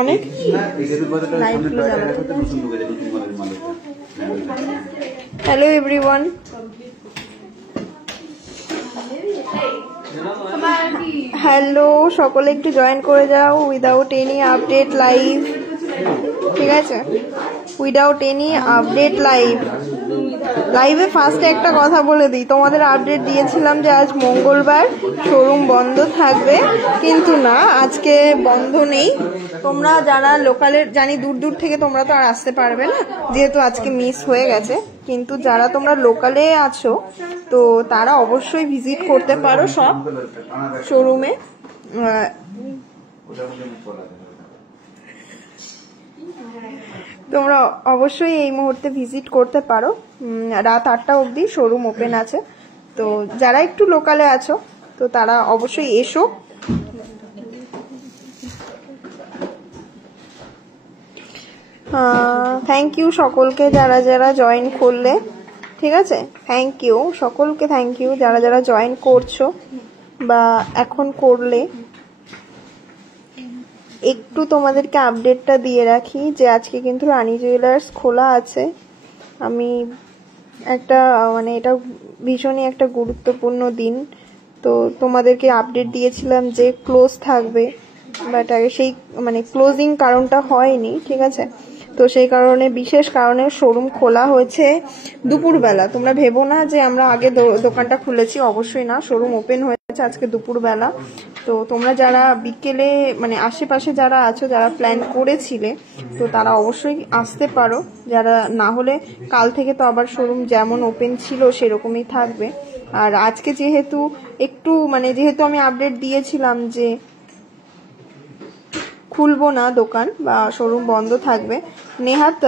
অনেক hello everyone, hello সকলে, একটু জয়েন করে যাও উইদাউট এনি আপডেট লাইভ। ঠিক আছে, উইদাউট এনি আপডেট লাইভ। লাইভে ফার্স্টে একটা কথা বলে দিই, তোমাদের আপডেট দিয়েছিলাম যে আজ মঙ্গলবার শোরুম বন্ধ থাকবে, কিন্তু না, আজকে বন্ধ নেই। তোমরা যারা লোকালের, জানি দূর দূর থেকে তোমরা তো আর আসতে পারবে না যেহেতু আজকে মিস হয়ে গেছে, কিন্তু যারা তোমরা লোকালে আছো তো তারা অবশ্যই ভিজিট করতে পারো সব শোরুমে। তোমরা অবশ্যই এই মুহূর্তে ভিজিট করতে পারো, রাত 8টা অবধি শোরুম ওপেন আছে। তো যারা একটু লোকালে আছো তো তারা অবশ্যই এসো। থ্যাংক ইউ সকলকে যারা যারা জয়েন করলে। ঠিক আছে, থ্যাংক ইউ সকলকে, থ্যাংক ইউ যারা যারা জয়েন করছো বা এখন করলে। একটু তোমাদেরকে আপডেটটা দিয়ে রাখি যে আজকে কিন্তু রানী জুয়েলার্স খোলা আছে। আমি একটা এটা ভীষণই একটা গুরুত্বপূর্ণ দিন, তো তোমাদেরকে আপডেট দিয়েছিলাম যে ক্লোজ থাকবে, বাট আগে সেই ক্লোজিং কারণটা হয়নি। ঠিক আছে, তো সেই কারণে বিশেষ কারণে শোরুম খোলা হয়েছে দুপুরবেলা। তোমরা ভেবো না যে আমরা আগে দোকানটা খুলেছি, অবশ্যই না, শোরুম ওপেন হয়েছে আজকে দুপুরবেলা। তো তোমরা যারা বিকেলে আশেপাশে যারা আছো, যারা প্ল্যান করেছিলে, তো তারা অবশ্যই আসতে পারো। যারা না হলে কাল থেকে তো আবার শোরুম যেমন ওপেন ছিল সেরকমই থাকবে। আর আজকে যেহেতু একটু যেহেতু আমি আপডেট দিয়েছিলাম যে খুলবো না দোকান বা শোরুম বন্ধ থাকবে, নেহাত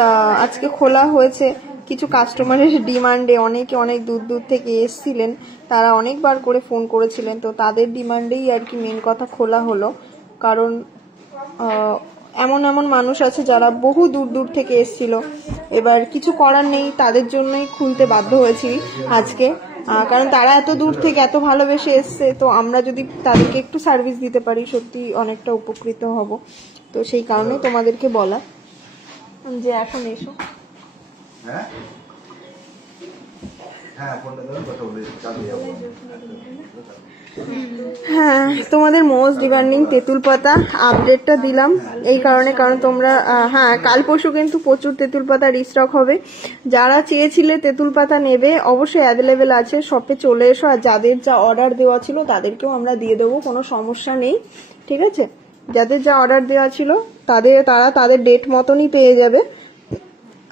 আজকে খোলা হয়েছে কিছু কাস্টমারের ডিমান্ডে। অনেকে অনেক দূর দূর থেকে এসছিলেন, তারা অনেকবার করে ফোন করেছিলেন, তো তাদের ডিমান্ডেই আর কি মেন কথা খোলা হলো। কারণ এমন এমন মানুষ আছে যারা বহু দূর দূর থেকে এসছিল, এবার কিছু করার নেই, তাদের জন্যই খুলতে বাধ্য হয়েছি আজকে। কারণ তারা এত দূর থেকে এত ভালোবেসে এসছে, তো আমরা যদি তাদেরকে একটু সার্ভিস দিতে পারি সত্যি অনেকটা উপকৃত হব। তো সেই কারণে তোমাদেরকে বলা যে এখন এসো। হ্যাঁ, তোমাদের মোস্ট ডিমান্ডিং তেঁতুল পাতা আপডেটটা দিলাম এই কারণে, কারণ তোমরা কাল পরশু কিন্তু প্রচুর তেঁতুল পাতা রিস্টক হবে। যারা চেয়েছিলে তেঁতুল পাতা নেবে অবশ্যই অ্যাভেলেবেল আছে, শপে চলে এসো। আর যাদের যা অর্ডার দেওয়া ছিল তাদেরকেও আমরা দিয়ে দেবো, কোনো সমস্যা নেই। ঠিক আছে, যাদের যা অর্ডার দেওয়া ছিল তারা তাদের ডেট মতনই পেয়ে যাবে।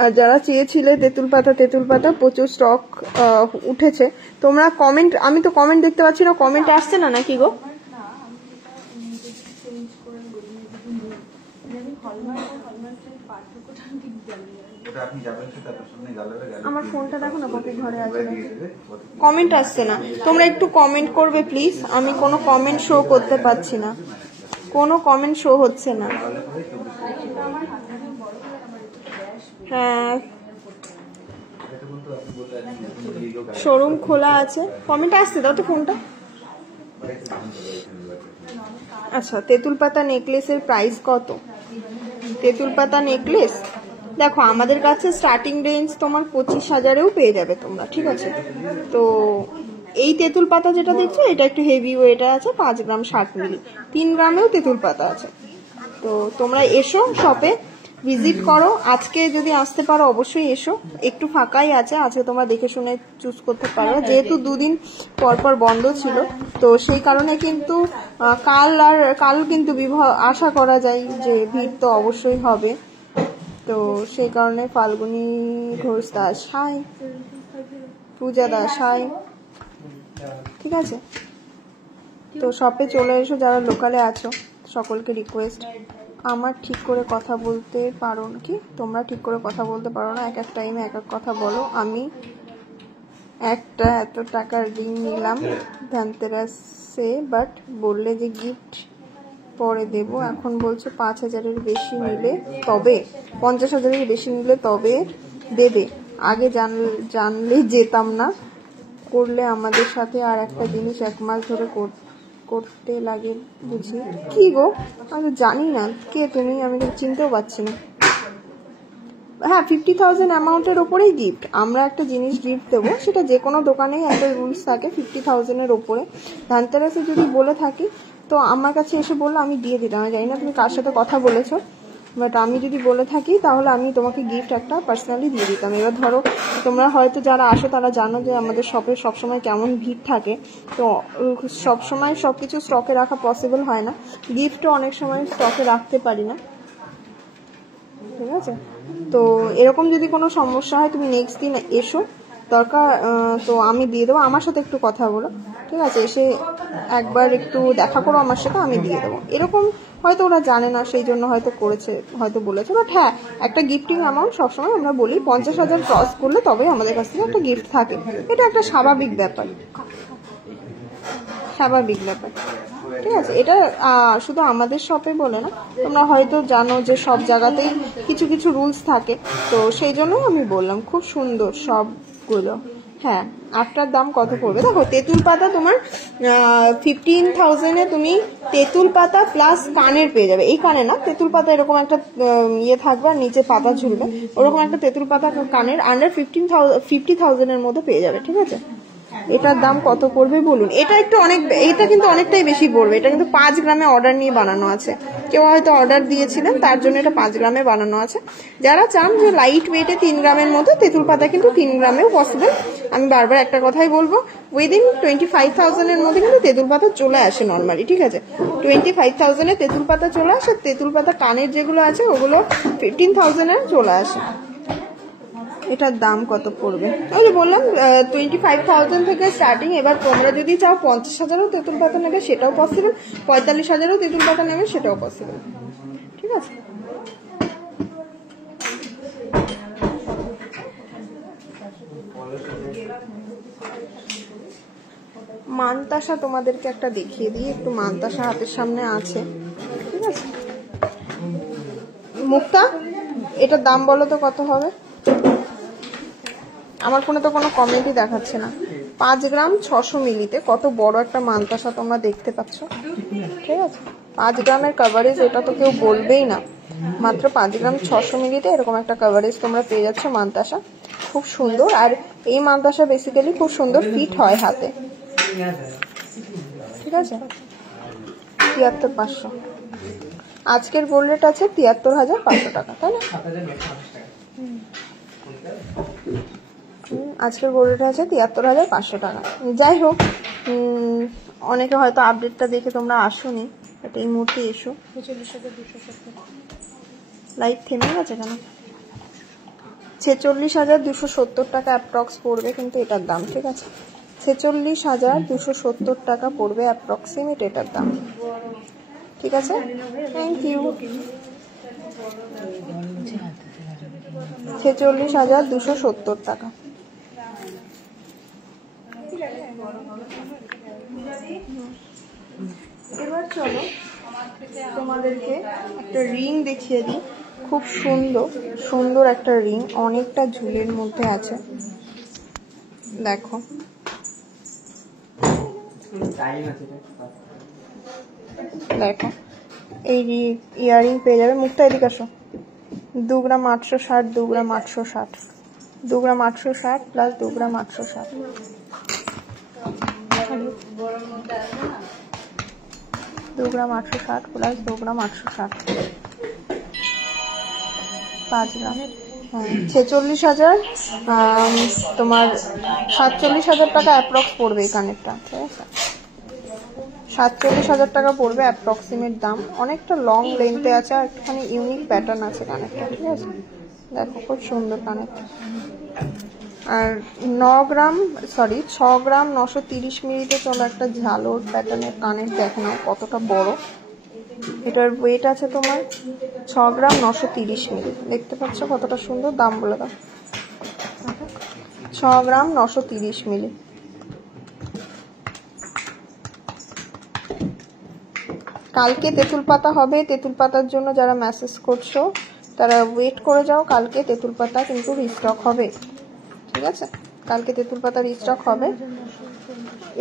আর যারা চেয়েছিলে তেঁতুল পাতা প্রচুর স্টক উঠেছে। তোমরা কমেন্ট, আমি তো কমেন্ট দেখতে পাচ্ছি না, কমেন্ট আসছে না নাকি গো? আমার ফোনটা দেখো না, বাপু ঘরে আছে, কমেন্ট আসছে না। তোমরা একটু কমেন্ট করবে প্লিজ, আমি কোনো কমেন্ট শো করতে পারছি না, কোনো কমেন্ট শো হচ্ছে না। হ্যাঁ, শোরুম খোলা আছে, কমেন্ট আসছে, দাও তো ফোনটা। আচ্ছা, তেঁতুল পাতা নেকলেসের প্রাইস কত? তেঁতুল পাতা নেকলেস দেখো আমাদের কাছে স্টার্টিং রেঞ্জ তোমার 25,000-এও পেয়ে যাবে তোমরা। ঠিক আছে, তো এই তেঁতুল পাতা যেটা দেখছো এটা একটু হেভি ওয়েট আছে, 5 গ্রাম 60 মিলি, 3 গ্রামেও তেঁতুল পাতা আছে। তো তোমরা এসো, শপে ভিজিট করো। আজকে যদি আসতে পারো অবশ্যই এসো, একটু ফাঁকাই আছে আজকে, তোমরা দেখে শুনে চুজ করতে পারো। যেহেতু 2 দিন পর বন্ধ ছিল, তো সেই কারণে কিন্তু কাল কিন্তু আশা করা যায় যে ভিড় তো অবশ্যই হবে। তো সেই কারণে ফাল্গুনী ঘোষ দাস হাই, পূজা দাস হাই। ঠিক আছে, তো শপে চলে এসো যারা লোকালে আছো। সকলকে রিকোয়েস্ট, আমার ঠিক করে কথা বলতে পারো নাকি? তোমরা ঠিক করে কথা বলতে পারো না, এক এক টাইমে এক এক কথা বলো। আমি একটা এত টাকার রিং নিলাম ধনতেরাসে, বাট বললে যে গিফট পরে দেব, এখন বলছো 5,000-এর বেশি নিলে তবে, 50,000-এর বেশি নিলে তবে দেবে। আগে জানলে যেতাম না, করলে আমাদের সাথে আর একটা জিনিস 1 মাস ধরে করতে লাগে বুঝি। কি গো আমি জানি না কে তুমি, আমি তো চিনতেও পারছি না। হ্যাঁ 50,000 অ্যামাউন্টের ওপরেই গিফট। আমরা একটা জিনিস গিফট দেবো, সেটা যে কোনো দোকানেই একটা রুলস থাকে 50,000-এর ওপরে। ধনতেরাসে যদি বলে থাকি তো আমার কাছে এসে বললো আমি দিয়ে দিতাম। আমি জানি না তুমি কার সাথে কথা বলেছো, বাট আমি যদি বলে থাকি তাহলে আমি তোমাকে গিফট একটা পার্সোনালি দিয়ে দিতাম। এবার ধরো তোমরা হয়তো যারা আসো তারা জানো যে আমাদের শপে সবসময় কেমন ভিড় থাকে, তো সবসময় সব কিছু স্টকে রাখা পসিবল হয় না, গিফটও অনেক সময় স্টকে রাখতে পারি না, ঠিক আছে। তো এরকম যদি কোনো সমস্যা হয় তুমি নেক্সট দিন এসো, দরকার তো আমি দিয়ে দেবো। আমার সাথে একটু কথা বলো, ঠিক আছে, এসে একবার একটু দেখা করো আমার সাথে, আমি দিয়ে দেবো। এরকম হয়তো ওরা জানে না সেই জন্য হয়তো করেছে, হয়তো বলেছে, বাট হ্যাঁ একটা গিফটিং অ্যামাউন্ট সবসময় আমরা বলি 50,000 ক্রস করলে তবেই আমাদের কাছ থেকে একটা গিফট থাকে। এটা একটা স্বাভাবিক ব্যাপার, স্বাভাবিক ব্যাপার, ঠিক আছে। এটা শুধু আমাদের শপে বলে না, তোমরা হয়তো জানো যে সব জায়গাতেই কিছু কিছু রুলস থাকে, তো সেই জন্যই আমি বললাম। খুব সুন্দর সবগুলো। হ্যাঁ আটটার দাম কত পড়বে দেখো, তেঁতুল পাতা তোমার 15,000-এ তুমি তেঁতুল পাতা প্লাস কানের পেয়ে যাবে। এই কানে না, তেঁতুল পাতা এরকম একটা ইয়ে থাকবে আর নিচে পাতা ঝুলবে, ওরকম একটা তেঁতুল পাতা কানের আন্ডার 50,000-এর মধ্যে পেয়ে যাবে, ঠিক আছে। এটার দাম কত পড়বে বলুন। এটা একটু এটা কিন্তু অনেকটাই বেশি পড়বে। এটা কিন্তু 5 গ্রামে অর্ডার নিয়ে বানানো আছে, কেউ হয়তো অর্ডার দিয়েছিলেন তার জন্য এটা 5 গ্রামে বানানো আছে। যারা চান যে লাইট ওয়েটে 3 গ্রামের মতো, তেঁতুল পাতা কিন্তু 3 গ্রামেও পসিবল। আমি বারবার একটা কথাই বলবো, উইদিন 25,000-এর মধ্যে কিন্তু তেঁতুল পাতা চলে আসে নর্মালি, ঠিক আছে। 25,000-এ তেঁতুল পাতা চলে আসে। তেঁতুল পাতা কানের যেগুলো আছে ওগুলো 15,000-এ চলে আসে। এটার দাম কত পড়বে ওই যে বললাম 25,000 থেকে স্টার্টিং। এবার তোমরা যদি চাও 50,000-ও তেঁতুল পাতা নেবে সেটাও পসিবল, 45,000-ও তেঁতুল পাতা নেবে সেটাও পসিবল, ঠিক আছে। মানতাসা তোমাদেরকে একটা দেখিয়ে দিই, একটু মানতাসা হাতের সামনে আছে, ঠিক আছে। মুক্তা এটার দাম বলো তো কত হবে। আমার ফোনে তো কোনো কমেন্টই দেখাচ্ছে না। 5 গ্রাম 600 মিলিতে কত বড় একটা মানতাসা তোমরা দেখতে পাচ্ছ, ঠিক আছে। 5 গ্রামের কভারেজ, এটা তো কেউ বলবেই না। মাত্র 5 গ্রাম 600 মিলিতে এরকম একটা কভারেজ তোমরা পেয়ে যাচ্ছ মানতাসা, খুব সুন্দর। আর এই মানতাসা বেসিক্যালি খুব সুন্দর ফিট হয় হাতে, ঠিক আছে। 73,500 আজকের গোল্ড রেট আছে 73,500 টাকা, তাই না। আজকের গোল্ড রেট আছে 73,500 টাকা। যাই হোক, অনেকে হয়তো আপডেটটা দেখে তোমরা আসোনি, বাট এই মুহূর্তে এসো। 46,270 লাইট থেমে গেছে কেন। 46,270 টাকা অ্যাপ্রক্স পড়বে কিন্তু এটার দাম, ঠিক আছে। 46,270 টাকা পড়বে অ্যাপ্রক্সিমেট এটার দাম, ঠিক আছে। Thank you. 46,270 টাকা। এবার চলো তোমাদেরকে একটা রিং দেখিয়ে দিই। খুব সুন্দর সুন্দর একটা রিং, অনেকটা ঝুলের মধ্যে আছে, দেখো। দেখো এই ইয়ারিং পেয়ে যাবে। মুখটা এদিকে আসো। 2 গ্রাম 860, 2 গ্রাম 860, 2 গ্রাম 860 প্লাস 2 গ্রাম 860, 2 গ্রাম 860 প্লাস 2 গ্রাম 860, 5 গ্রাম। হ্যাঁ 46,000 তোমার 47,000 টাকা অ্যাপ্রক্স পড়বে এই কানেরটা, ঠিক আছে। 47,000 টাকা পড়বে অ্যাপ্রক্সিমেট দাম। অনেকটা লং লেন্থে আছে আর একটুখানি ইউনিক প্যাটার্ন আছে কানেরটা, ঠিক আছে। দেখো খুব সুন্দর কানেরটা। আর 6 গ্রাম 930 মিলিতে চলো একটা ঝালোর প্যাটার্নের কানের দেখে নাও কতটা বড়। এটার ওয়েট আছে তোমার 6 গ্রাম 930 মিলি। দেখতে পাচ্ছ কতটা সুন্দর। দাম বলে দাও। 6 গ্রাম 930 মিলি। কালকে তেঁতুল পাতা হবে। তেঁতুল পাতার জন্য যারা মেসেজ করছো তারা ওয়েট করে যাও, কালকে তেঁতুল পাতা কিন্তু রিস্টক হবে, ঠিক আছে। কালকে তেঁতুল পাতার স্টক হবে।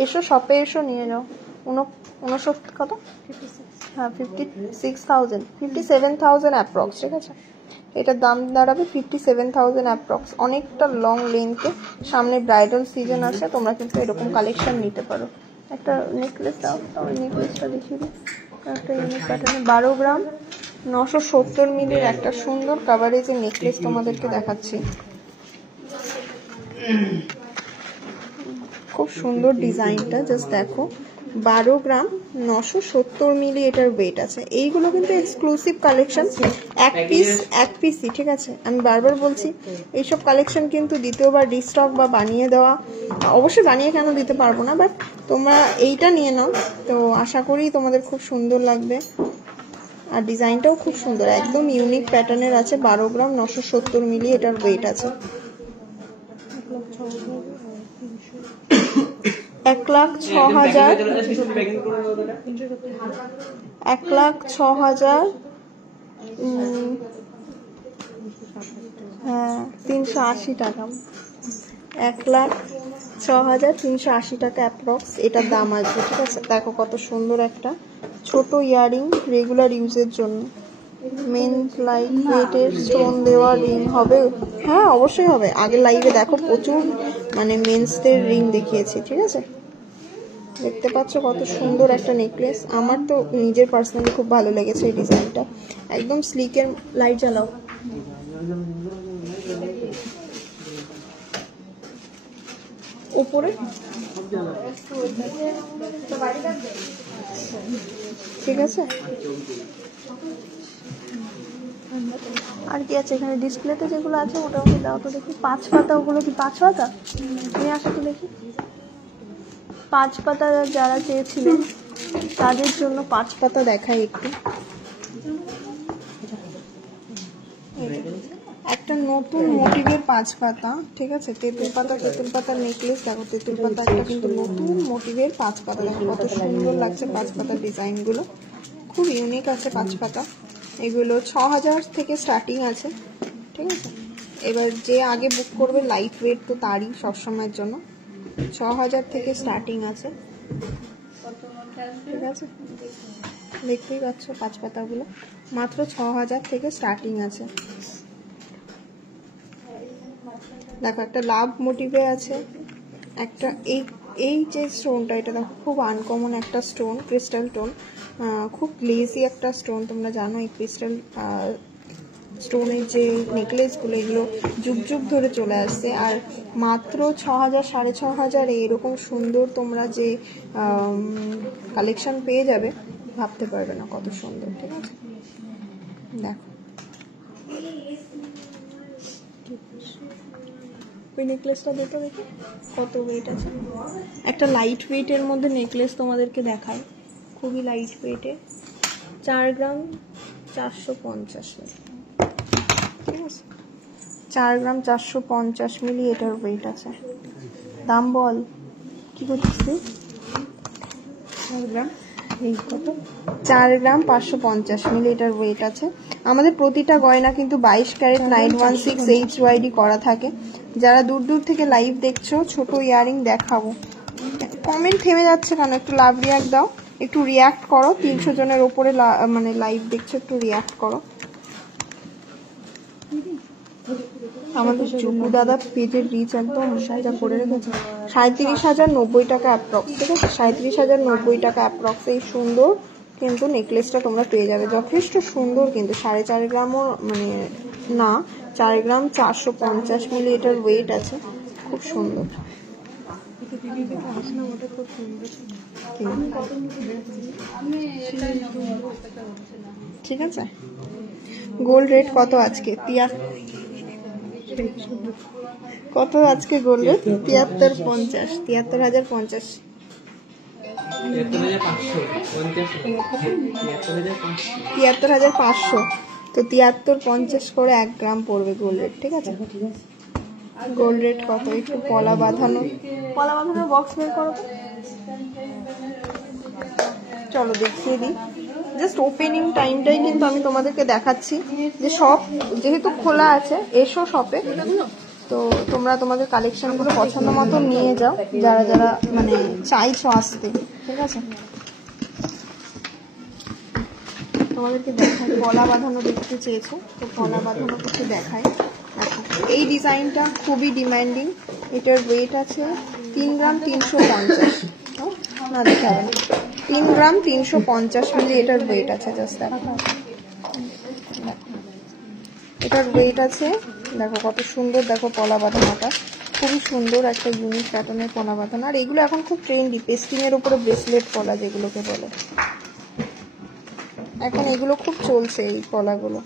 এসো শপে এসো নিয়ে যাও। 59 কত? হ্যাঁ 56,000, 57,000 অ্যাপ্রক্স, ঠিক আছে। এটার দাম দাঁড়াবে 57,000 অ্যাপ্রক্স। অনেকটা লং লেন্থে, সামনে ব্রাইডাল সিজন আছে, তোমরা কিন্তু এরকম কালেকশন নিতে পারো। একটা নেকলেস দাও, ওই নেকলেসটা দেখিয়ে দিই। একটা ইউনিক প্যাটার্নে 12 গ্রাম 970 মিলির একটা সুন্দর কাভারেজের নেকলেস তোমাদেরকে দেখাচ্ছি। খুব সুন্দর ডিজাইনটা, জাস্ট দেখো। 12 গ্রাম 970 মিলি এটার ওয়েট আছে। এইগুলো কিন্তু এক্সক্লুসিভ কালেকশন, এক পিসই, ঠিক আছে। আমি বারবার বলছি এইসব কালেকশন কিন্তু দ্বিতীয়বার রিস্টক বা বানিয়ে দেওয়া, অবশ্যই বানিয়ে কেন দিতে পারবো না, বাট তোমরা এইটা নিয়ে নাও, তো আশা করি তোমাদের খুব সুন্দর লাগবে। আর ডিজাইনটাও খুব সুন্দর, একদম ইউনিক প্যাটার্নের আছে। 12 গ্রাম 970 মিলি এটার ওয়েট আছে। 1,06,000, 1,06,000, হ্যাঁ 380 টাকা, 1,06,380 টাকা অ্যাপ্রক্স এটার দাম আসবে, ঠিক আছে। দেখো কত সুন্দর একটা ছোট ইয়ারিং, রেগুলার ইউজের জন্য। মেন লাইট ওয়েটের স্টোন দেওয়া রিং হবে, হ্যাঁ অবশ্যই হবে। আগে লাইভে দেখো প্রচুর মানে মেন্সদের রিং দেখিয়েছি, ঠিক আছে। দেখতে পাচ্ছ কত সুন্দর একটা নেকলেস। আমার তো নিজের পার্সোনালি খুব ভালো লেগেছে এই ডিজাইনটা, একদম স্লিকের। লাইট জ্বালাও। উপরে ঠিক আছে। আর কি আছে এখানে ডিসপ্লেতে যেগুলো আছে মোটামুটি দাও তো দেখি। 5 পাতা, ওগুলো কি 5 পাতা? নিয়ে আসো তো দেখি। 5 পাতা যারা চেয়েছিলেন তাদের জন্য 5 পাতা দেখাই একটু। একটা নতুন মোটিভের 5 পাতা, ঠিক আছে। তেঁতুল পাতার নেকলেস দেখো। তেঁতুল পাতা একটা কিন্তু নতুন মোটিভের 5 পাতা, দেখো কত সুন্দর লাগছে 5 পাতার ডিজাইনগুলো, খুব ইউনিক আছে 5 পাতা। এগুলো 6,000 থেকে স্টার্টিং আছে, ঠিক আছে। এবার যে আগে বুক করবে, লাইট ওয়েট তো তারই সবসময়ের জন্য। 6,000 থেকে স্টার্টিং আছে, ঠিক আছে। দেখতেই পাচ্ছ 5 পাতাগুলো মাত্র 6,000 থেকে স্টার্টিং আছে। দেখো একটা লাভ মোটিভে আছে একটা। এই যে স্টোনটা, এটা দেখো খুব আনকমন একটা স্টোন, ক্রিস্টাল টোন, খুব গ্লেজি একটা স্টোন। তোমরা জানো এই ক্রিস্টাল স্টোনের যে নেকলেসগুলো, এগুলো যুগ যুগ ধরে চলে আসছে। আর মাত্র 6,000, 6,500 এরকম সুন্দর তোমরা যে কালেকশন পেয়ে যাবে, ভাবতে পারবে না কত সুন্দর, ঠিক আছে। দেখো ওই নেকলেসটা দেখো কত ওয়েট আছে। একটা লাইট ওয়েটের মধ্যে নেকলেস তোমাদেরকে দেখায়, খুবই লাইট ওয়েটে। 4 গ্রাম 450 মিলি, ঠিক আছে। 4 গ্রাম 450 মিলি এটার ওয়েট আছে। দাম বল, কি করছিস তুই? 4 গ্রাম এই কত? 4 গ্রাম 550 মিলি এটার ওয়েট আছে। আমাদের প্রতিটা গয়না কিন্তু 22 ক্যারেট 916 HYD করা থাকে। যারা দূর দূর থেকে লাইভ দেখছো, ছোট ইয়ারিং দেখাবো। কমেন্ট থেমে যাচ্ছে কেন? একটু লাভ রিয়াক্ট দাও, একটু রিয়াক্ট করো। 300 জনের ওপরে মানে লাইভ দেখছো, একটু রিয়াক্ট করো। আমাদের চুপু দাদা পেজের রিচ একদম যা করে রেখেছে। 37,090 টাকা অ্যাপ্রক্স, ঠিক আছে। 37,090 টাকা অ্যাপ্রক্স এই সুন্দর কিন্তু নেকলেসটা তোমরা পেয়ে যাবে। যথেষ্ট সুন্দর কিন্তু, 4.5 গ্রামও মানে না, 4 গ্রাম 450 মিলি এটার ওয়েট আছে। খুব সুন্দর, ঠিক আছে। গোল্ড রেট কত আজকে? কত আজকে গোল্ড রেট? 73,50, 73,050, 73,500। তো 73,50 করে 1 গ্রাম পড়বে গোল্ড রেট, ঠিক আছে। গোল্ড রেট কত? একটু পলা বাঁধানো বক্স বের করো। চলো দেখিয়ে দিই। জাস্ট ওপেনিং টাইমটাই কিন্তু আমি তোমাদেরকে দেখাচ্ছি, যে শপ যেহেতু খোলা আছে, এসো শপে। তো তোমরা তোমাদের কালেকশনগুলো পছন্দ মতো নিয়ে যাও, যারা যারা মানে চাইছো আসতে, ঠিক আছে। তোমাদেরকে দেখাই, গলা বাঁধানো দেখতে চেয়েছো তো গলা বাঁধানো কিছু দেখাই। আচ্ছা, এই ডিজাইনটা খুবই ডিমান্ডিং। এটার ওয়েট আছে 3 গ্রাম 350। না দেখতে হবে না, 3 গ্রাম 350 মিলি এটার ওয়েট আছে। জাস্ট দেখো, এটার ওয়েট আছে। দেখো কত সুন্দর, দেখো পলা বাঁধানোটা খুবই সুন্দর, একটা ইউনিক প্যাটার্নের পলা বাঁধানো। আর এগুলো এখন খুব ট্রেন্ডি, পেস্টিং এর উপরে ব্রেসলেট পলা যেগুলোকে বলে, এখন এগুলো খুব চলছে এই পলাগুলো।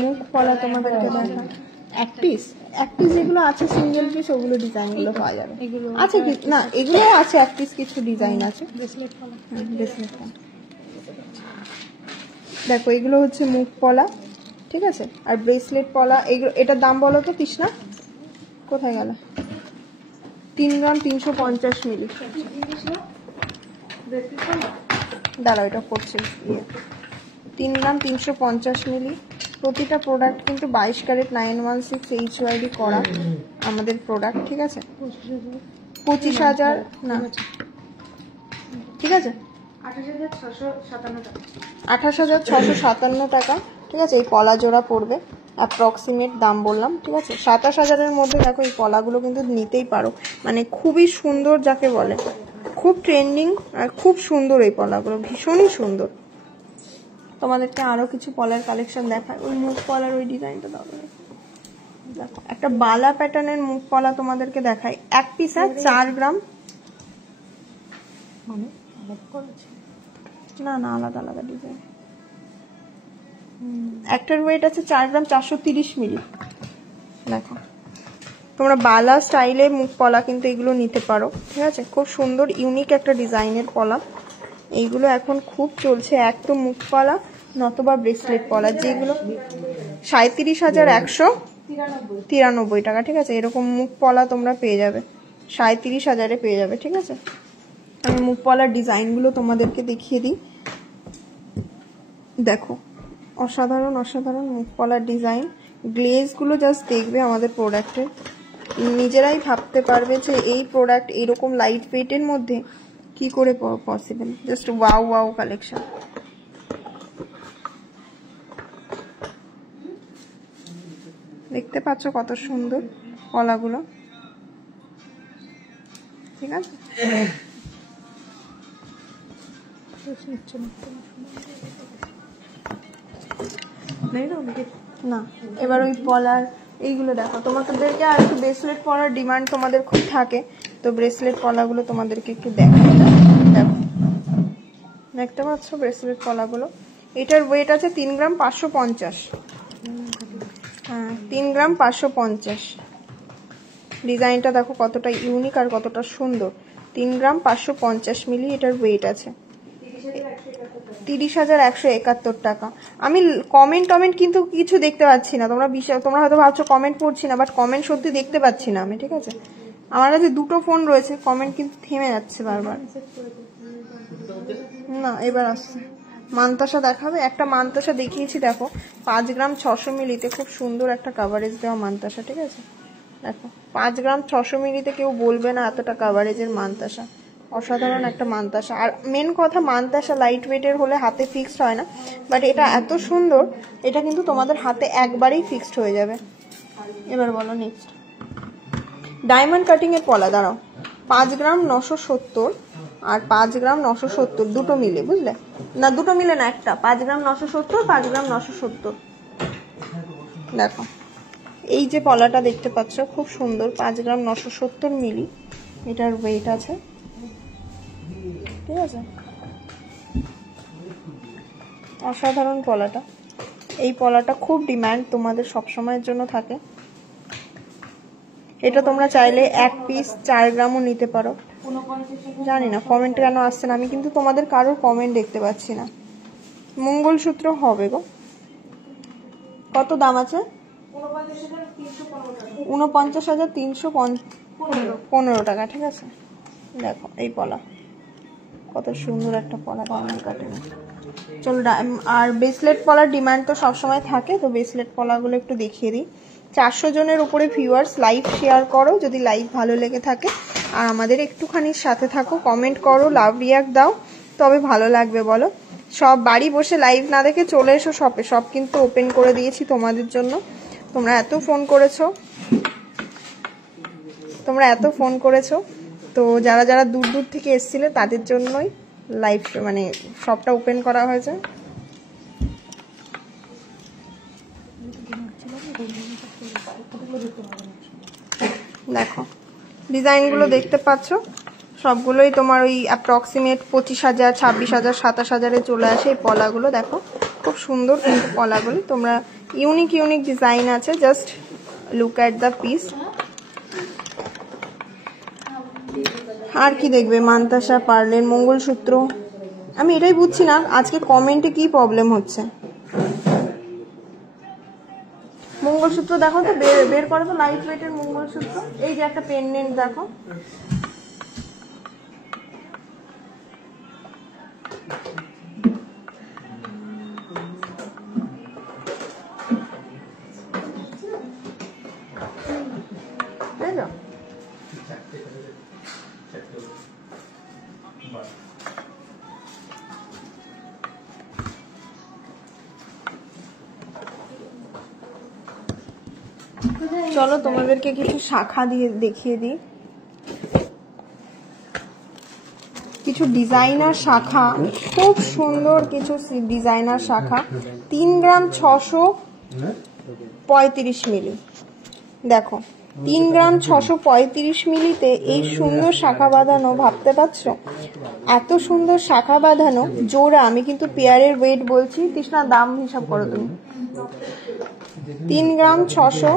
মুখ পলা তোমাদেরকে দেখা, এক পিস যেগুলো আছে সিঙ্গেল পিস, ওগুলো ডিজাইন গুলো পাওয়া যাবে। আছে কি না, এগুলো আছে এক পিস, কিছু ডিজাইন আছে। ব্রেসলেট পলা, ব্রেসলেট পলা দেখো, এগুলো হচ্ছে মুখ পলা, ঠিক আছে। আর ব্রেসলেট পলা, এগুলো এটার দাম বলো তো তৃষ্ণা, কোথায় গেল? 3 গ্রাম 350 মিলি। দাঁড়াও, এটা করছে 3 গ্রাম 350 মিলি। প্রতিটা প্রোডাক্ট কিন্তু 22 ক্যারেট 916 HYD করা আমাদের প্রোডাক্ট, ঠিক আছে। 25,000 না, ঠিক আছে, 28,657 টাকা, ঠিক আছে। এই পলা জোড়া পড়বে, অ্যাপ্রক্সিমেট দাম বললাম, ঠিক আছে। 27,000-এর মধ্যে দেখো এই পলাগুলো কিন্তু নিতেই পারো, মানে খুবই সুন্দর যাকে বলে, খুব ট্রেন্ডিং আর খুব সুন্দর এই পলাগুলো, ভীষণই সুন্দর। তোমাদেরকে আরো কিছু পলার কালেকশন দেখায়। ওই মুখ পলার ওই ডিজাইনটা দাও, দেখো একটা বালা প্যাটার্নের মুখ পলা তোমাদেরকে দেখাই। এক পিস আর 4 গ্রাম, মানে না না আলাদা আলাদা ডিজাইন। একটার ওয়েট আছে 4 গ্রাম 430 মিলি। দেখো তোমরা বালা স্টাইলে মুখ পলা কিন্তু এগুলো নিতে পারো, ঠিক আছে। খুব সুন্দর ইউনিক একটা ডিজাইনের পলা, এইগুলো এখন খুব চলছে। এক তো মুখ পলা, নতবা ব্রেসলেট পলা, যেগুলো 37,193 টাকা, ঠিক আছে। এরকম মুখ পলা তোমরা পেয়ে যাবে 37,000-এ পেয়ে যাবে, ঠিক আছে। আমি মুখ পলার ডিজাইনগুলো তোমাদেরকে দেখিয়ে দিই। দেখো অসাধারণ অসাধারণ মুখ পলার ডিজাইন, গ্লেজগুলো জাস্ট দেখবে আমাদের প্রোডাক্টের, নিজেরাই ভাবতে পারবে যে এই প্রোডাক্ট এরকম লাইট ওয়েটের মধ্যে কি করে possible. Just wow wow collection. দেখতে পাচ্ছ কত সুন্দর পলাগুলো, ঠিক আছে। না এবার ওই পলার এইগুলো দেখো, তোমাদেরকে আর একটু ব্রেসলেট পলার ডিমান্ড তোমাদের খুব থাকে, তো ব্রেসলেট পলাগুলো তোমাদেরকে একটু দেখো। দেখো দেখতে পাচ্ছ ব্রেসলেট পলাগুলো, এটার ওয়েট আছে 3 গ্রাম 550। হ্যাঁ 3 গ্রাম 550। ডিজাইনটা দেখো কতটা ইউনিক আর কতটা সুন্দর। 3 গ্রাম 550 মিলি এটার ওয়েট আছে। 30,171 টাকা। আমি কমেন্ট কিন্তু কিছু দেখতে পাচ্ছি না, তোমরা হয়তো ভাবছো কমেন্ট পড়ছি না, বাট কমেন্ট সত্যি দেখতে পাচ্ছি না আমি, ঠিক আছে। আমার কাছে দুটো ফোন রয়েছে, কমেন্ট কিন্তু থেমে যাচ্ছে বারবার। না এবার আসছে মানতাসা দেখাবে, একটা মানতাসা দেখিয়েছি দেখো 5 গ্রাম 600 মিলিতে, খুব সুন্দর একটা কাভারেজ দেওয়া মানতাসা, ঠিক আছে। দেখো 5 গ্রাম 600 মিলিতে কেউ বলবে না এতটা কাভারেজের মানতাসা, অসাধারণ একটা মানতাসা। আর মেন কথা মানতাসা লাইট ওয়েটের হলে হাতে ফিক্সড হয় না, বাট এটা এত সুন্দর, এটা কিন্তু তোমাদের হাতে একবারেই ফিক্সড হয়ে যাবে। এবার বলো নেক্সট। ডায়মন্ড কাটিং এর পলা, দাঁড়াও, 5 গ্রাম 970 আর 5 গ্রাম 970 দুটো মিলে, বুঝলে না, দুটো মিলে না, একটা 5 গ্রাম 970 5 গ্রাম 970। দেখো এই যে পলাটা দেখতে পাচ্ছ খুব সুন্দর, 5 গ্রাম 970 মিলি এটার ওয়েট আছে, ঠিক আছে। অসাধারণ পলাটা, এই পলাটা খুব ডিমান্ড তোমাদের সব সময়ের জন্য থাকে। এটা তোমরা চাইলে এক পিস 4 গ্রামও নিতে পারো। জানি না কমেন্ট কেন আসছে না, আমি কিন্তু তোমাদের কারোর কমেন্ট দেখতে পাচ্ছি না। মঙ্গলসূত্র হবে গো, কত দাম আছে? 49,315 টাকা, ঠিক আছে। দেখো এই পলা কত সুন্দর একটা পলা, ডায়মন্ড কাটিং। চলো, আর ব্রেসলেট পলার ডিমান্ড তো সবসময় থাকে, তো ব্রেসলেট পলাগুলো একটু দেখিয়ে দিই। 400 জনের উপরে ভিউয়ার্স, লাইভ শেয়ার করো যদি লাইভ ভালো লেগে থাকে, আর আমাদের একটুখানি সাথে থাকো, কমেন্ট করো, লাভ রিয়াক্ট দাও, তবে ভালো লাগবে বলো। সব বাড়ি বসে লাইভ না দেখে চলে এসো শপে, সব কিন্তু ওপেন করে দিয়েছি তোমাদের জন্য। তোমরা এত ফোন করেছো, তো যারা যারা দূর দূর থেকে এসেছিলে তাদের জন্যই লাইভ মানে শপটা ওপেন করা হয়েছে। দেখো ডিজাইনগুলো দেখতে পাচ্ছ, সবগুলোই তোমার ওই অ্যাপ্রক্সিমেট 25,000, 26,000, 27,000-এ চলে আসে এই পলাগুলো। দেখো খুব সুন্দর কিন্তু পলাগুলো, তোমরা ইউনিক ডিজাইন আছে, just look at the piece. আর কি দেখবে, মান্তাসা, পার্লের মঙ্গলসূত্র। আমি এটাই বুঝছি না আজকে কমেন্টে কি প্রবলেম হচ্ছে। মঙ্গলসূত্র দেখো তো, বের করো তো, লাইট ওয়েটের মঙ্গলসূত্র। এই যে একটা পেন্ডেন্ট দেখো, চলো তোমাদেরকে কিছু শাখা দিয়ে দেখিয়ে দিই, কিছু ডিজাইনার শাখা, খুব সুন্দর কিছু ডিজাইনার শাখা। 3 গ্রাম 635 মিলি। দেখো 3 গ্রাম 635 মিলিতে এই সুন্দর শাখা বাঁধানো, ভাবতে পারছো এত সুন্দর শাখা বাঁধানো জোড়া। আমি কিন্তু পেয়ারের ওয়েট বলছি, তৃষ্ণা দাম হিসাব করো তুমি। 3 গ্রাম 600,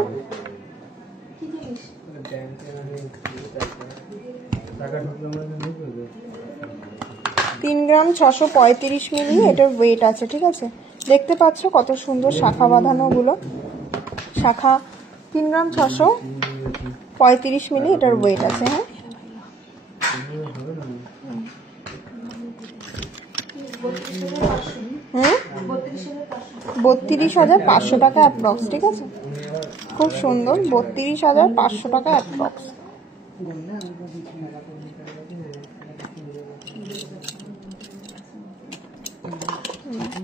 3 গ্রাম 635 মিলি এটার ওয়েট আছে, ঠিক আছে। দেখতে পাচ্ছ কত সুন্দর শাখা বাঁধানো গুলো, শাখা 3 গ্রাম 635 মিলি এটার ওয়েট আছে। হ্যাঁ 32,500 টাকা অ্যাপ্রক্স, ঠিক আছে। খুব সুন্দর, 32,500 টাকা অ্যাপ্রক্স।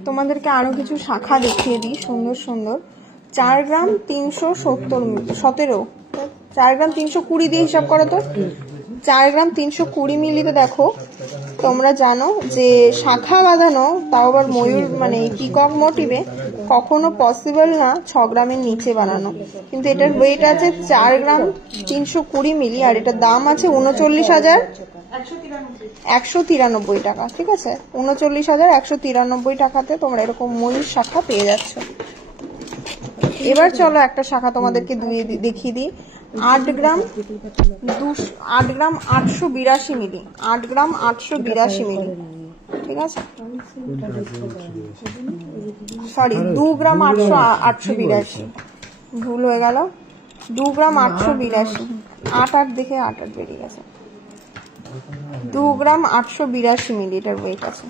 তোমাদেরকে আরো কিছু শাখা দেখিয়ে দিই, সুন্দর সুন্দর। 4 গ্রাম 317, 4 গ্রাম 320 দিয়ে হিসাব করো তো। 4 গ্রাম 320 মিলিতে দেখো, তোমরা জানো যে শাখা বাঁধানো, তাও আবার ময়ূর মানে পিকক মোটিভে, কখনো পসিবল না 6 গ্রামের নিচে বানানো। কিন্তু এটার ওয়েট আছে 4 গ্রাম 320 মিলি, আর এটার দাম আছে 39,193 টাকা, ঠিক আছে। 39,193 টাকাতে তোমরা এরকম ময়ূর শাখা পেয়ে যাচ্ছ। এবার চলো একটা শাখা তোমাদেরকে দেখিয়ে দিই। 8 গ্রাম 882 মিলি, 8 গ্রাম 882 মিলি, ঠিক আছে। সরি, 2 গ্রাম 882, ভুল হয়ে গেল। 2 গ্রাম 882, 8 দেখে 8 বেরিয়ে গেছে। 2 গ্রাম 882 মিলি এটার ওয়েট আছে।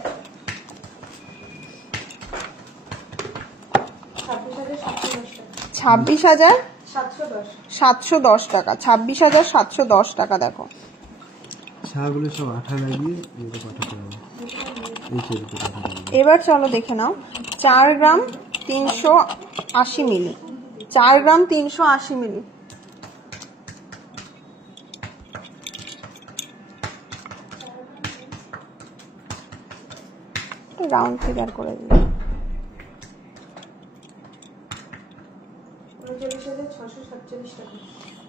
26,710 টাকা, 26,710 টাকা। দেখো এবার চলো দেখে নাও 4 গ্রাম 380 মিলি, 4 গ্রাম 380 মিলি। রাউন্ড ফিগার করে দিই।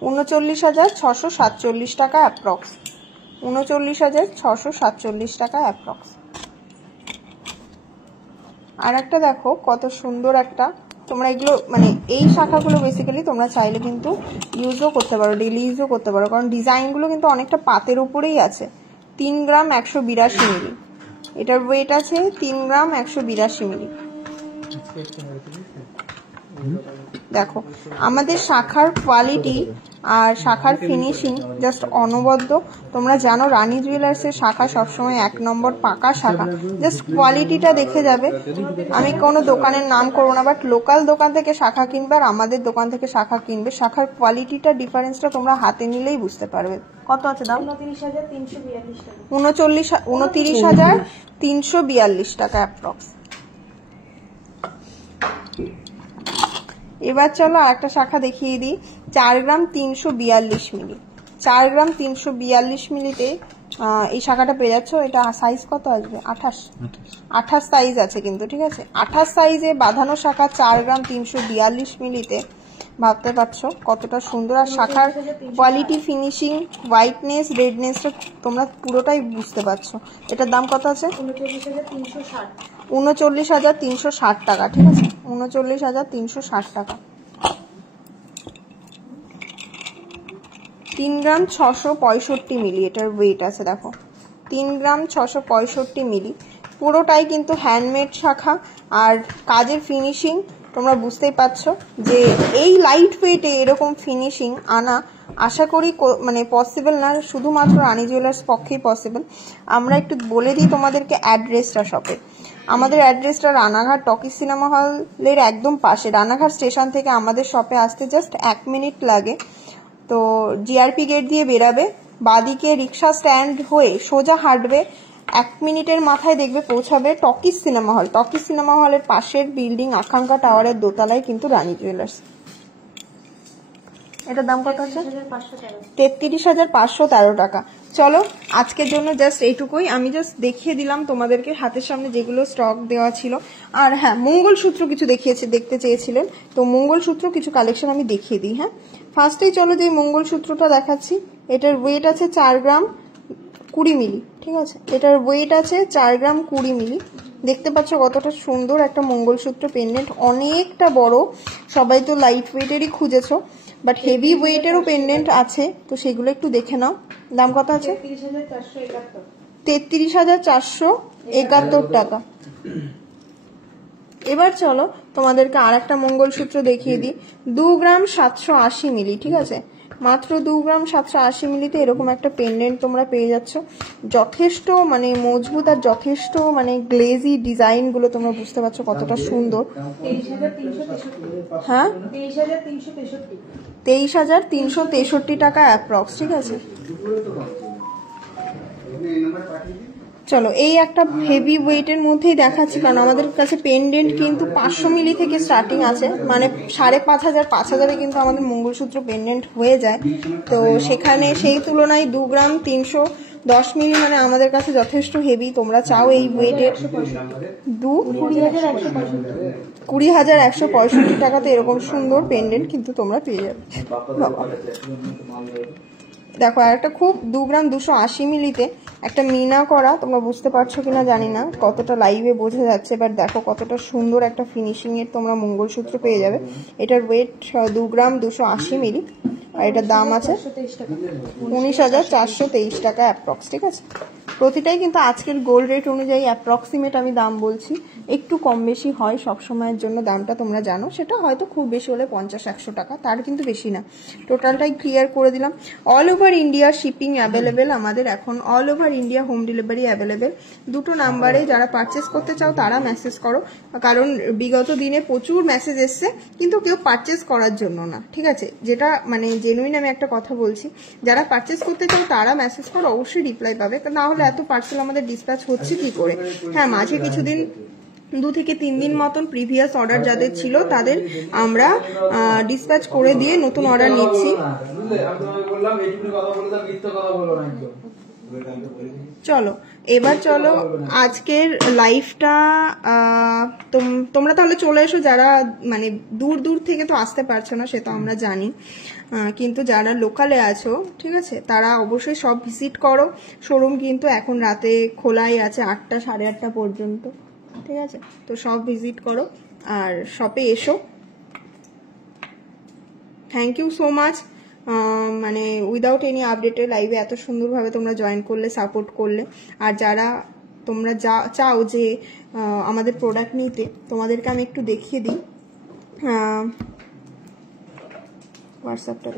39,647 টাকা অ্যাপ্রক্স, 39,647 টাকা অ্যাপ্রক্স। আর একটা দেখো কত সুন্দর একটা, তোমরা এগুলো মানে এই শাখাগুলো বেসিক্যালি তোমরা চাইলে কিন্তু ইউজও করতে পারো, ডেলি ইউজও করতে পারো, কারণ ডিজাইনগুলো কিন্তু অনেকটা পাতের উপরেই আছে। 3 গ্রাম 182 মিলি এটার ওয়েট আছে, 3 গ্রাম 182 মিলি। দেখো আমাদের শাখার কোয়ালিটি আর শাখার ফিনিশিং জাস্ট অনবদ্য। তোমরা জানো রানী জুয়েলার্সের শাখা সবসময় 1 নম্বর পাকা শাখা, জাস্ট কোয়ালিটিটা দেখে যাবে। আমি কোনো দোকানের নাম করবো না, বাট লোকাল দোকান থেকে শাখা কিনবে আর আমাদের দোকান থেকে শাখা কিনবে, শাখার কোয়ালিটিটা ডিফারেন্সটা তোমরা হাতে নিলেই বুঝতে পারবে। কত আছে দাম? 29,342 টাকা অ্যাপ্রক্স। এবার চলো একটা শাখা দেখিয়ে দিই, 4 গ্রাম 342 মিলি। 4 গ্রাম 342 মিলিতে এই শাখাটা পেয়ে যাচ্ছ। এটা সাইজ কত আসবে? 28 সাইজ আছে কিন্তু, ঠিক আছে। 28 সাইজে বাঁধানো শাখা 4 গ্রাম 342 মিলিতে, ভাবতে পারছো কতটা সুন্দর। আর শাখার কোয়ালিটি, ফিনিশিং, হোয়াইটনেস, রেডনেসটা তোমরা পুরোটাই বুঝতে পারছো। এটার দাম কত আছে? 39,360 টাকা, ঠিক আছে। 39,360 টাকা। 3 গ্রাম 665 মিলি এটার ওয়েট আছে। দেখো 3 গ্রাম 665 মিলি, পুরোটাই কিন্তু হ্যান্ডমেড শাখা। আর কাজের ফিনিশিং তোমরা বুঝতেই পারছো যে এই লাইট ওয়েটে এরকম ফিনিশিং আনা আশা করি মানে পসিবল না, শুধুমাত্র রানী জুয়েলার্স পক্ষেই পসিবল। আমরা একটু বলে দিই তোমাদেরকে অ্যাড্রেসটা শপে। আমাদের অ্যাড্রেসটা রানাঘাট টকিজ সিনেমা হলের একদম পাশে। রানাঘাট স্টেশন থেকে আমাদের শপে আসতে জাস্ট 1 মিনিট লাগে। তো জিআরপি গেট দিয়ে বেরাবে, বাদিকে রিক্সা স্ট্যান্ড হয়ে সোজা হাঁটবে, 1 মিনিটের মাথায় দেখবে পৌঁছাবে talkies cinema hall. Talkies cinema হলের পাশের বিল্ডিং আকাঙ্ক্ষা টাওয়ারের দোতলায় কিন্তু রানী জুয়েলার্স। এটার দাম কত আছে? 33,513 টাকা। চলো আজকের জন্য জাস্ট এইটুকুই। আমি জাস্ট দেখিয়ে দিলাম তোমাদেরকে হাতের সামনে যেগুলো স্টক দেওয়া ছিল। আর হ্যাঁ, মঙ্গলসূত্র কিছু দেখতে চেয়েছিলেন, তো মঙ্গলসূত্র কিছু কালেকশন আমি দেখিয়ে দিই। হ্যাঁ, ফার্স্টেই চলো যে মঙ্গলসূত্রটা দেখাচ্ছি, এটার ওয়েট আছে 4 গ্রাম 20 মিলি, ঠিক আছে। এটার ওয়েট আছে 4 গ্রাম 20 মিলি। দেখতে পাচ্ছ কতটা সুন্দর একটা মঙ্গলসূত্র পেন্ডেন্ট, অনেকটা বড়। সবাই তো লাইট ওয়েটেরই খুঁজেছো, বাট হেভি ওয়েটেরও পেন্ডেন্ট আছে, তো সেগুলো একটু দেখে নাও। দাম কত আছে? 33,471 টাকা। এবার চলো তোমাদেরকে আর একটা মঙ্গলসূত্র দেখিয়ে দিই, 2 গ্রাম 780 মিলি, ঠিক আছে। মাত্র 2 গ্রাম 780 মিলিতে এরকম একটা পেন্ডেন্ট তোমরা পেয়ে যাচ্ছ। যথেষ্ট মানে মজবুত আর যথেষ্ট মানে গ্লেজি ডিজাইন গুলো তোমরা বুঝতে পারছো কতটা সুন্দর। হ্যাঁ, 23,363 টাকা অ্যাপ্রক্স, ঠিক আছে। চলো এই একটা হেভি ওয়েটের মধ্যেই দেখাচ্ছি, কারণ আমাদের কাছে পেন্ডেন্ট কিন্তু 500 মিলি থেকে স্টার্টিং আছে, মানে 5,500 5,000-এ কিন্তু আমাদের মঙ্গলসূত্র পেন্ডেন্ট হয়ে যায়। তো সেখানে সেই তুলনায় 2 গ্রাম 310 মিলি মানে আমাদের কাছে যথেষ্ট হেভি। তোমরা চাও এই ওয়েটের 20,165 টাকাতে এরকম সুন্দর পেন্ডেন্ট কিন্তু তোমরা পেয়ে যাবে। দেখো আর একটা খুব 2 গ্রাম 280 মিলিতে একটা মিনা করা, তোমরা বুঝতে পারছো কিনা জানি না, কতটা লাইভে বোঝা যাচ্ছে, বাট দেখো কতটা সুন্দর একটা ফিনিশিং এর তোমরা মঙ্গলসূত্র পেয়ে যাবে। এটার ওয়েট 2 গ্রাম 280 মিলি, আর এটার দাম আছে 19,423 টাকা অ্যাপ্রক্স, ঠিক আছে। প্রতিটাই কিন্তু আজকের গোল্ড রেট অনুযায়ী অ্যাপ্রক্সিমেট আমি দাম বলছি, একটু কম বেশি হয় সব সময়ের জন্য। দামটা তোমরা জানো, সেটা হয়তো খুব বেশি হলে 50-100 টাকা, তার কিন্তু বেশি না। টোটালটাই ক্লিয়ার করে দিলাম। All over India shipping available আমাদের এখন, all over India home delivery available. দুটো নাম্বারে যারা পারচেস করতে চাও তারা মেসেজ করো, কারণ বিগত দিনে প্রচুর মেসেজ এসছে কিন্তু কেউ পারচেস করার জন্য না, ঠিক আছে। যেটা মানে জেনুইন আমি একটা কথা বলছি, যারা পারচেস করতে চাও তারা মেসেজ করো, অবশ্যই রিপ্লাই পাবে, না হলে এত পার্সেল আমাদের ডিসপ্যাচ হচ্ছে কি করে। হ্যাঁ, মাঝে কিছুদিন 2 থেকে 3 দিন মতন প্রিভিয়াস অর্ডার যাদের ছিল তাদের আমরা ডিসপ্যাচ করে দিয়ে নতুন অর্ডার নিচ্ছি। চলো এবার চলো আজকের লাইভটা তোমরা তাহলে চলে এসো, যারা মানে দূর দূর থেকে তো আসতে পারছো না সে তো আমরা জানি, কিন্তু যারা লোকালে আছো, ঠিক আছে, তারা অবশ্যই সব ভিজিট করো। শোরুম কিন্তু এখন রাতে খোলাই আছে 8টা 8:30 পর্যন্ত, ঠিক আছে। তো সব ভিজিট করো আর শপে এসো। থ্যাংক ইউ সো মাচ, মানে উইদাউট এনি আপডেটের লাইভে এত সুন্দরভাবে তোমরা জয়েন করলে, সাপোর্ট করলে। আর যারা তোমরা চাও যে আমাদের প্রোডাক্ট নিতে, তোমাদেরকে আমি একটু দেখিয়ে দিই। হোয়াটসঅ্যাপটা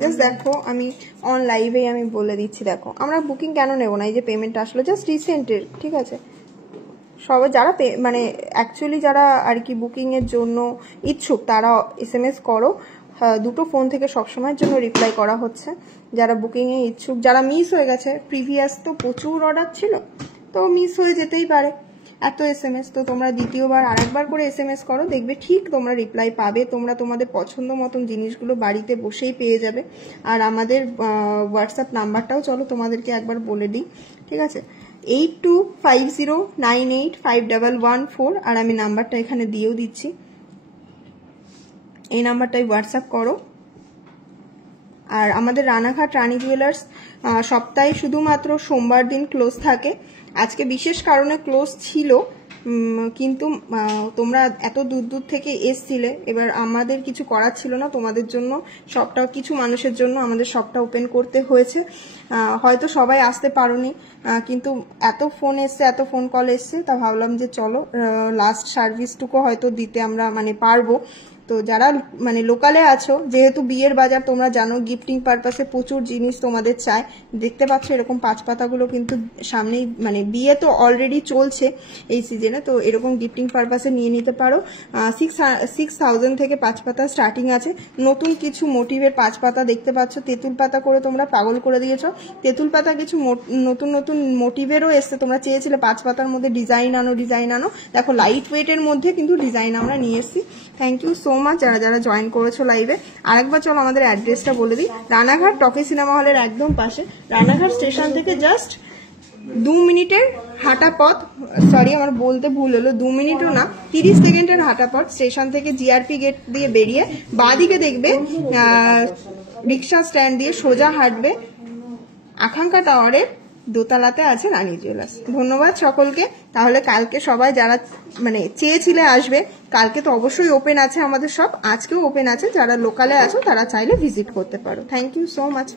জাস্ট দেখো, আমি অন লাইভে আমি বলে দিচ্ছি। দেখো আমরা বুকিং কেন নেবো না, এই যে পেমেন্ট আসলো জাস্ট রিসেন্টের, ঠিক আছে। সবাই যারা মানে অ্যাকচুয়ালি যারা আর কি বুকিংয়ের জন্য ইচ্ছুক তারা SMS করো, দুটো ফোন থেকে সবসময়ের জন্য রিপ্লাই করা হচ্ছে। যারা বুকিংয়ে ইচ্ছুক, যারা মিস হয়ে গেছে, প্রিভিয়াস তো প্রচুর অর্ডার ছিল, তো মিস হয়ে যেতেই পারে এত SMS, তো তোমরা দ্বিতীয়বার আরেকবার করে SMS করো, দেখবে ঠিক তোমরা রিপ্লাই পাবে। তোমরা তোমাদের পছন্দ মতন জিনিসগুলো বাড়িতে বসেই পেয়ে যাবে। আর আমাদের হোয়াটসঅ্যাপ নাম্বারটাও চলো তোমাদেরকে একবার বলে দিই, ঠিক আছে। 8250985114, আর আমি নাম্বারটা এখানে দিয়েও দিচ্ছি, এই নাম্বারটাই হোয়াটসঅ্যাপ করো। আর আমাদের রানাঘাট রানী জুয়েলার্স সপ্তাহে শুধুমাত্র সোমবার দিন ক্লোজ থাকে। আজকে বিশেষ কারণে ক্লোজ ছিল, কিন্তু তোমরা এত দূর দূর থেকে এসছিলে, এবার আমাদের কিছু করার ছিল না, তোমাদের জন্য শপটা, কিছু মানুষের জন্য আমাদের শপটা ওপেন করতে হয়েছে। হয়তো সবাই আসতে পারোনি, কিন্তু এত ফোন এসছে, এত ফোন কল এসছে, তা ভাবলাম যে চলো লাস্ট সার্ভিসটুকু হয়তো দিতে আমরা মানে পারবো। তো যারা মানে লোকালে আছো, যেহেতু বিয়ের বাজার তোমরা জানো, গিফটিং পারপাসে প্রচুর জিনিস তোমাদের চাই। দেখতে পাচ্ছ এরকম 5 পাতাগুলো কিন্তু সামনেই, মানে বিয়ে তো অলরেডি চলছে এই সিজনে, তো এরকম গিফটিং পারপাসে নিয়ে নিতে পারো। 6000 থেকে 5 পাতা স্টার্টিং আছে। নতুন কিছু মোটিভের 5 পাতা দেখতে পাচ্ছ, তেঁতুল পাতা করে তোমরা পাগল করে দিয়েছো। তেঁতুল পাতা কিছু নতুন নতুন মোটিভেরও এসছে, তোমরা চেয়েছিলে 5 পাতার মধ্যে ডিজাইন আনো, দেখো লাইট ওয়েটের মধ্যে কিন্তু ডিজাইন আমরা নিয়ে এসেছি। থ্যাংক ইউ সো মাচ যারা যারা জয়েন করেছো লাইভে। আরেকবার চলো আমাদের অ্যাড্রেসটা বলে দিই। রানাঘাট টকি সিনেমা হলের একদম পাশে, রানাঘাট স্টেশন থেকে জাস্ট 2 মিনিটের হাঁটা পথ, সরি আমার বলতে ভুল হলো, 2 মিনিটও না, 30 সেকেন্ডের হাঁটা পথ। স্টেশন থেকে জিআরপি গেট দিয়ে বেরিয়ে বাঁদিকে দেখবে রিক্সা স্ট্যান্ড দিয়ে সোজা হাঁটবে, আকাঙ্ক্ষা টাওয়ারের দোতলাতে আছে রানী জুয়েলার্স। ধন্যবাদ সকলকে। তাহলে কালকে সবাই যারা মানে চেয়েছিলে আসবে, কালকে তো অবশ্যই ওপেন আছে আমাদের সব, আজকেও ওপেন আছে। যারা লোকালে আছো তারা চাইলে ভিজিট করতে পারো। Thank you so much.